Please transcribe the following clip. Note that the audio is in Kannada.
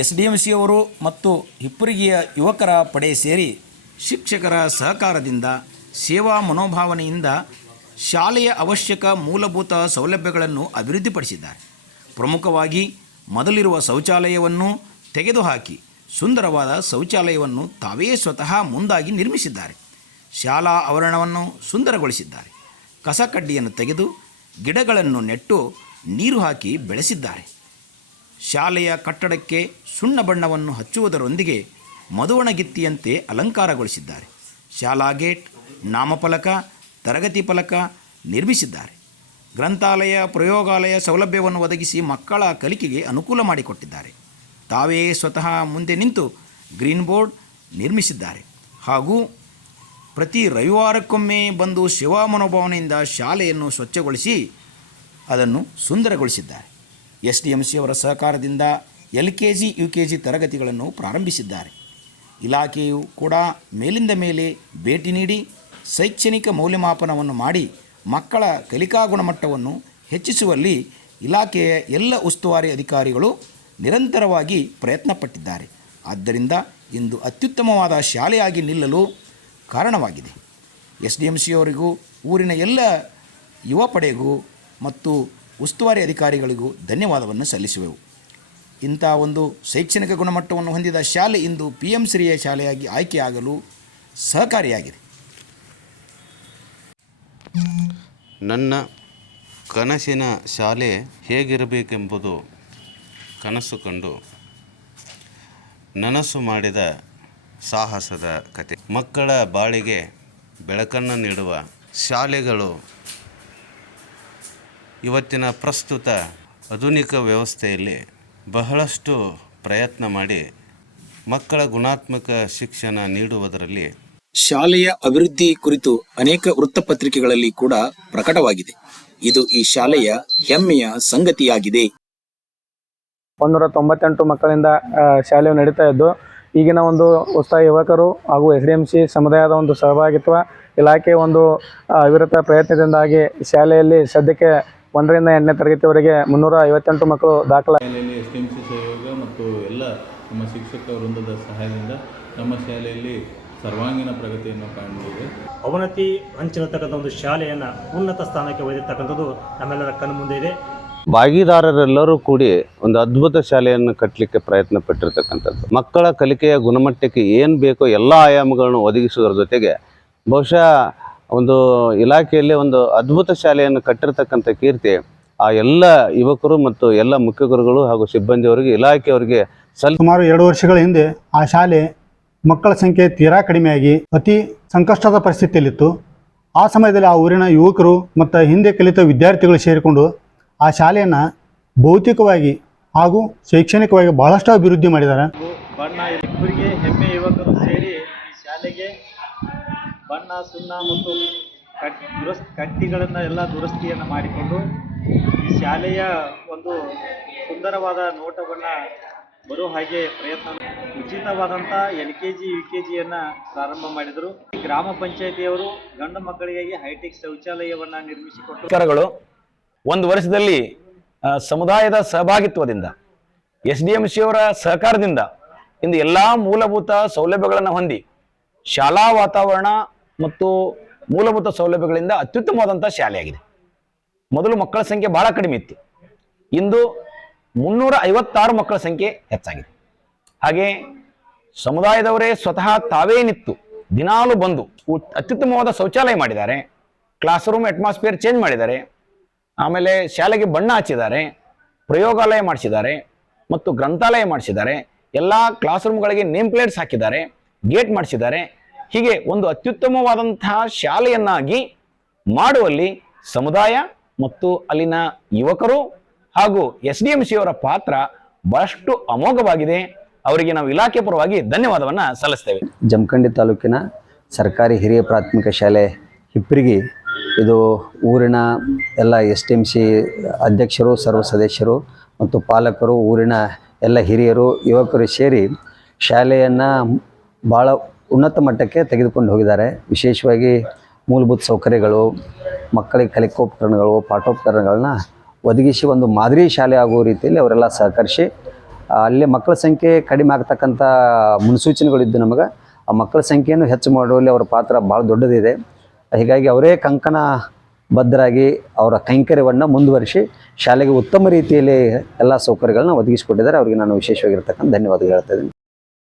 SDMCಯವರು ಮತ್ತು ಹಿಪ್ಪರಿಗೆಯ ಯುವಕರ ಪಡೆ ಸೇರಿ ಶಿಕ್ಷಕರ ಸಹಕಾರದಿಂದ ಸೇವಾ ಮನೋಭಾವನೆಯಿಂದ ಶಾಲೆಯ ಅವಶ್ಯಕ ಮೂಲಭೂತ ಸೌಲಭ್ಯಗಳನ್ನು ಅಭಿವೃದ್ಧಿಪಡಿಸಿದ್ದಾರೆ. ಪ್ರಮುಖವಾಗಿ ಮೊದಲಿರುವ ಶೌಚಾಲಯವನ್ನು ತೆಗೆದುಹಾಕಿ ಸುಂದರವಾದ ಶೌಚಾಲಯವನ್ನು ತಾವೇ ಸ್ವತಃ ಮುಂದಾಗಿ ನಿರ್ಮಿಸಿದ್ದಾರೆ. ಶಾಲಾ ಆವರಣವನ್ನು ಸುಂದರಗೊಳಿಸಿದ್ದಾರೆ. ಕಸಕಡ್ಡಿಯನ್ನು ತೆಗೆದು ಗಿಡಗಳನ್ನು ನೆಟ್ಟು ನೀರು ಹಾಕಿ ಬೆಳೆಸಿದ್ದಾರೆ. ಶಾಲೆಯ ಕಟ್ಟಡಕ್ಕೆ ಸುಣ್ಣ ಬಣ್ಣವನ್ನು ಹಚ್ಚುವುದರೊಂದಿಗೆ ಮಧುವಣಗಿತ್ತಿಯಂತೆ ಅಲಂಕಾರಗೊಳಿಸಿದ್ದಾರೆ. ಶಾಲಾ ಗೇಟ್, ನಾಮಫಲಕ, ತರಗತಿ ಫಲಕ ನಿರ್ಮಿಸಿದ್ದಾರೆ. ಗ್ರಂಥಾಲಯ, ಪ್ರಯೋಗಾಲಯ ಸೌಲಭ್ಯವನ್ನು ಒದಗಿಸಿ ಮಕ್ಕಳ ಕಲಿಕೆಗೆ ಅನುಕೂಲ ಮಾಡಿಕೊಟ್ಟಿದ್ದಾರೆ. ತಾವೇ ಸ್ವತಃ ಮುಂದೆ ನಿಂತು ಗ್ರೀನ್ ಬೋರ್ಡ್ ನಿರ್ಮಿಸಿದ್ದಾರೆ ಹಾಗೂ ಪ್ರತಿ ರವಿವಾರಕ್ಕೊಮ್ಮೆ ಬಂದು ಸೇವಾ ಮನೋಭಾವನೆಯಿಂದ ಶಾಲೆಯನ್ನು ಸ್ವಚ್ಛಗೊಳಿಸಿ ಅದನ್ನು ಸುಂದರಗೊಳಿಸಿದ್ದಾರೆ. SDMCಯವರ ಸಹಕಾರದಿಂದ LKG, UKG ತರಗತಿಗಳನ್ನು ಪ್ರಾರಂಭಿಸಿದ್ದಾರೆ. ಇಲಾಖೆಯು ಕೂಡ ಮೇಲಿಂದ ಮೇಲೆ ಭೇಟಿ ನೀಡಿ ಶೈಕ್ಷಣಿಕ ಮೌಲ್ಯಮಾಪನವನ್ನು ಮಾಡಿ ಮಕ್ಕಳ ಕಲಿಕಾ ಗುಣಮಟ್ಟವನ್ನು ಹೆಚ್ಚಿಸುವಲ್ಲಿ ಇಲಾಖೆಯ ಎಲ್ಲ ಉಸ್ತುವಾರಿ ಅಧಿಕಾರಿಗಳು ನಿರಂತರವಾಗಿ ಪ್ರಯತ್ನಪಟ್ಟಿದ್ದಾರೆ. ಆದ್ದರಿಂದ ಇಂದು ಅತ್ಯುತ್ತಮವಾದ ಶಾಲೆಯಾಗಿ ನಿಲ್ಲಲು ಕಾರಣವಾಗಿದೆ. SDMCಯವರಿಗೂ ಊರಿನ ಎಲ್ಲ ಯುವ ಪಡೆಗೂ ಮತ್ತು ಉಸ್ತುವಾರಿ ಅಧಿಕಾರಿಗಳಿಗೂ ಧನ್ಯವಾದವನ್ನು ಸಲ್ಲಿಸುವೆವು. ಇಂಥ ಒಂದು ಶೈಕ್ಷಣಿಕ ಗುಣಮಟ್ಟವನ್ನು ಹೊಂದಿದ ಶಾಲೆ ಇಂದು PM ಶ್ರೀಯ ಶಾಲೆಯಾಗಿ ಆಯ್ಕೆಯಾಗಲು ಸಹಕಾರಿಯಾಗಿದೆ. ನನ್ನ ಕನಸಿನ ಶಾಲೆ ಹೇಗಿರಬೇಕೆಂಬುದು ಕನಸು ಕಂಡು ನನಸು ಮಾಡಿದ ಸಾಹಸದ ಕತೆ. ಮಕ್ಕಳ ಬಾಳಿಗೆ ಬೆಳಕನ್ನು ನೀಡುವ ಶಾಲೆಗಳು ಇವತ್ತಿನ ಪ್ರಸ್ತುತ ಆಧುನಿಕ ವ್ಯವಸ್ಥೆಯಲ್ಲಿ ಬಹಳಷ್ಟು ಪ್ರಯತ್ನ ಮಾಡಿ ಮಕ್ಕಳ ಗುಣಾತ್ಮಕ ಶಿಕ್ಷಣ ನೀಡುವುದರಲ್ಲಿ ಶಾಲೆಯ ಅಭಿವೃದ್ಧಿ ಕುರಿತು ಅನೇಕ ವೃತ್ತಪತ್ರಿಕೆಗಳಲ್ಲಿ ಕೂಡ ಪ್ರಕಟವಾಗಿದೆ. ಇದು ಈ ಶಾಲೆಯ ಹೆಮ್ಮೆಯ ಸಂಗತಿಯಾಗಿದೆ. 198 ಮಕ್ಕಳಿಂದ ಶಾಲೆಯು ನಡೀತಾ ಇದ್ದು, ಈಗಿನ ಒಂದು ಉತ್ಸಾಹ ಯುವಕರು ಹಾಗೂ SDMC ಸಮುದಾಯದ ಒಂದು ಸಹಭಾಗಿತ್ವ, ಇಲಾಖೆಯ ಒಂದು ಅವಿರತ ಪ್ರಯತ್ನದಿಂದಾಗಿ ಶಾಲೆಯಲ್ಲಿ ಸದ್ಯಕ್ಕೆ 1ರಿಂದ 8ನೇ ತರಗತಿವರೆಗೆ 358 ಮಕ್ಕಳು ಶಾಲೆಯಲ್ಲಿ SDMC ಸಹಯೋಗ ಮತ್ತು ಎಲ್ಲ ನಮ್ಮ ಶಿಕ್ಷಕ ವೃಂದದ ಸಹಾಯದಿಂದ ನಮ್ಮ ಶಾಲೆಯಲ್ಲಿ ಸರ್ವಾಂಗೀಣ ಪ್ರಗತಿಯನ್ನು ಕಾಣಬಹುದು. ಅವನತಿ ಹಂಚಿರತಕ್ಕಂಥ ಒಂದು ಶಾಲೆಯನ್ನು ಉನ್ನತ ಸ್ಥಾನಕ್ಕೆ ಒಯ್ದಿರ್ತಕ್ಕಂಥದ್ದು ನಮ್ಮೆಲ್ಲರ ಕಣ್ಣು ಮುಂದೆ ಇದೆ. ಭಾಗಿದಾರರೆಲ್ಲರೂ ಕೂಡಿ ಒಂದು ಅದ್ಭುತ ಶಾಲೆಯನ್ನು ಕಟ್ಟಲಿಕ್ಕೆ ಪ್ರಯತ್ನ ಪಟ್ಟಿರ್ತಕ್ಕಂಥದ್ದು. ಮಕ್ಕಳ ಕಲಿಕೆಯ ಗುಣಮಟ್ಟಕ್ಕೆ ಏನು ಬೇಕೋ ಎಲ್ಲ ಆಯಾಮಗಳನ್ನು ಒದಗಿಸುವುದರ ಜೊತೆಗೆ ಬಹುಶಃ ಒಂದು ಇಲಾಖೆಯಲ್ಲಿ ಒಂದು ಅದ್ಭುತ ಶಾಲೆಯನ್ನು ಕಟ್ಟಿರ್ತಕ್ಕಂಥ ಕೀರ್ತಿ ಆ ಎಲ್ಲ ಯುವಕರು ಮತ್ತು ಎಲ್ಲ ಮುಖ್ಯ ಗುರುಗಳು ಹಾಗೂ ಸಿಬ್ಬಂದಿಯವರಿಗೆ, ಇಲಾಖೆಯವರಿಗೆ ಸುಮಾರು 2 ವರ್ಷಗಳ ಹಿಂದೆ ಆ ಶಾಲೆ ಮಕ್ಕಳ ಸಂಖ್ಯೆ ತೀರಾ ಕಡಿಮೆಯಾಗಿ ಅತಿ ಸಂಕಷ್ಟದ ಪರಿಸ್ಥಿತಿಯಲ್ಲಿತ್ತು. ಆ ಸಮಯದಲ್ಲಿ ಆ ಊರಿನ ಯುವಕರು ಮತ್ತು ಹಿಂದೆ ಕಲಿತ ವಿದ್ಯಾರ್ಥಿಗಳು ಸೇರಿಕೊಂಡು ಆ ಶಾಲೆಯನ್ನು ಭೌತಿಕವಾಗಿ ಹಾಗೂ ಶೈಕ್ಷಣಿಕವಾಗಿ ಬಹಳಷ್ಟು ಅಭಿವೃದ್ಧಿ ಮಾಡಿದ್ದಾರೆ. ಬಣ್ಣ ಇಬ್ಬರಿಗೆ ಹೆಮ್ಮೆ ಯುವಕರು ಸೇರಿ ಈ ಶಾಲೆಗೆ ಬಣ್ಣ, ಸುಣ್ಣ ಮತ್ತು ಕಟ್ಟಿಗಳನ್ನು ಎಲ್ಲ ದುರಸ್ತಿಯನ್ನು ಮಾಡಿಕೊಂಡು ಈ ಶಾಲೆಯ ಒಂದು ಸುಂದರವಾದ ನೋಟವನ್ನು ಬರೋ ಹಾಗೆ ಪ್ರಯತ್ನ, ಉಚಿತವಾದಂಥ LKG, UKGಯನ್ನು ಪ್ರಾರಂಭ ಮಾಡಿದರು. ಗ್ರಾಮ ಪಂಚಾಯಿತಿಯವರು ಗಂಡು ಮಕ್ಕಳಿಗಾಗಿ ಹೈಟೆಕ್ ಶೌಚಾಲಯವನ್ನು ನಿರ್ಮಿಸಿಕೊಟ್ಟು ಒಂದು ವರ್ಷದಲ್ಲಿ ಸಮುದಾಯದ ಸಹಭಾಗಿತ್ವದಿಂದ SDMCಯವರ ಸಹಕಾರದಿಂದ ಇಂದು ಎಲ್ಲ ಮೂಲಭೂತ ಸೌಲಭ್ಯಗಳನ್ನು ಹೊಂದಿ ಶಾಲಾ ವಾತಾವರಣ ಮತ್ತು ಮೂಲಭೂತ ಸೌಲಭ್ಯಗಳಿಂದ ಅತ್ಯುತ್ತಮವಾದಂಥ ಶಾಲೆಯಾಗಿದೆ. ಮೊದಲು ಮಕ್ಕಳ ಸಂಖ್ಯೆ ಬಹಳ ಕಡಿಮೆ ಇತ್ತು. ಇಂದು 356 ಮಕ್ಕಳ ಸಂಖ್ಯೆ ಹೆಚ್ಚಾಗಿದೆ. ಹಾಗೆ ಸಮುದಾಯದವರೇ ಸ್ವತಃ ತಾವೇ ನಿಂತು ದಿನಾಲು ಬಂದು ಅತ್ಯುತ್ತಮವಾದ ಶೌಚಾಲಯ ಮಾಡಿದ್ದಾರೆ. ಕ್ಲಾಸ್ ರೂಮ್ ಅಟ್ಮಾಸ್ಫಿಯರ್ ಚೇಂಜ್ ಮಾಡಿದ್ದಾರೆ. ಆಮೇಲೆ ಶಾಲೆಗೆ ಬಣ್ಣ ಹಚ್ಚಿದ್ದಾರೆ, ಪ್ರಯೋಗಾಲಯ ಮಾಡಿಸಿದ್ದಾರೆ ಮತ್ತು ಗ್ರಂಥಾಲಯ ಮಾಡಿಸಿದ್ದಾರೆ. ಎಲ್ಲ ಕ್ಲಾಸ್ ರೂಮ್ಗಳಿಗೆ ನೇಮ್ ಪ್ಲೇಟ್ಸ್ ಹಾಕಿದ್ದಾರೆ, ಗೇಟ್ ಮಾಡಿಸಿದ್ದಾರೆ. ಹೀಗೆ ಒಂದು ಅತ್ಯುತ್ತಮವಾದಂತಹ ಶಾಲೆಯನ್ನಾಗಿ ಮಾಡುವಲ್ಲಿ ಸಮುದಾಯ ಮತ್ತು ಅಲ್ಲಿನ ಯುವಕರು ಹಾಗೂ SDMCಯವರ ಪಾತ್ರ ಬಹಳಷ್ಟು ಅಮೋಘವಾಗಿದೆ. ಅವರಿಗೆ ನಾವು ಇಲಾಖೆ ಪರವಾಗಿ ಧನ್ಯವಾದವನ್ನು ಸಲ್ಲಿಸ್ತೇವೆ. ಜಮಖಂಡಿ ತಾಲೂಕಿನ ಸರ್ಕಾರಿ ಹಿರಿಯ ಪ್ರಾಥಮಿಕ ಶಾಲೆ ಹಿಪ್ಪರಿಗಿ, ಇದು ಊರಿನ ಎಲ್ಲ SDMC ಅಧ್ಯಕ್ಷರು, ಸರ್ವ ಸದಸ್ಯರು ಮತ್ತು ಪಾಲಕರು, ಊರಿನ ಎಲ್ಲ ಹಿರಿಯರು, ಯುವಕರು ಸೇರಿ ಶಾಲೆಯನ್ನು ಭಾಳ ಉನ್ನತ ಮಟ್ಟಕ್ಕೆ ತೆಗೆದುಕೊಂಡು ಹೋಗಿದ್ದಾರೆ. ವಿಶೇಷವಾಗಿ ಮೂಲಭೂತ ಸೌಕರ್ಯಗಳು, ಮಕ್ಕಳಿಗೆ ಕಲಿಕೋಪಕರಣಗಳು, ಪಾಠೋಪಕರಣಗಳನ್ನ ಒದಗಿಸಿ ಒಂದು ಮಾದರಿ ಶಾಲೆ ಆಗುವ ರೀತಿಯಲ್ಲಿ ಅವರೆಲ್ಲ ಸಹಕರಿಸಿ ಅಲ್ಲಿ ಮಕ್ಕಳ ಸಂಖ್ಯೆ ಕಡಿಮೆ ಆಗ್ತಕ್ಕಂಥ ಮುನ್ಸೂಚನೆಗಳಿದ್ದು ನಮಗೆ. ಆ ಮಕ್ಕಳ ಸಂಖ್ಯೆಯನ್ನು ಹೆಚ್ಚು ಮಾಡುವಲ್ಲಿ ಅವರ ಪಾತ್ರ ಭಾಳ ದೊಡ್ಡದಿದೆ. ಹೀಗಾಗಿ ಅವರೇ ಕಂಕಣ ಬದ್ಧರಾಗಿ ಅವರ ಕೈಂಕರ್ಯವನ್ನು ಮುಂದುವರಿಸಿ ಶಾಲೆಗೆ ಉತ್ತಮ ರೀತಿಯಲ್ಲಿ ಎಲ್ಲ ಸೌಕರ್ಯಗಳನ್ನ ಒದಗಿಸಿಕೊಟ್ಟಿದ್ದಾರೆ. ಅವರಿಗೆ ನಾನು ವಿಶೇಷವಾಗಿರ್ತಕ್ಕಂಥ ಧನ್ಯವಾದಗಳು ಹೇಳ್ತಾ ಇದ್ದೀನಿ.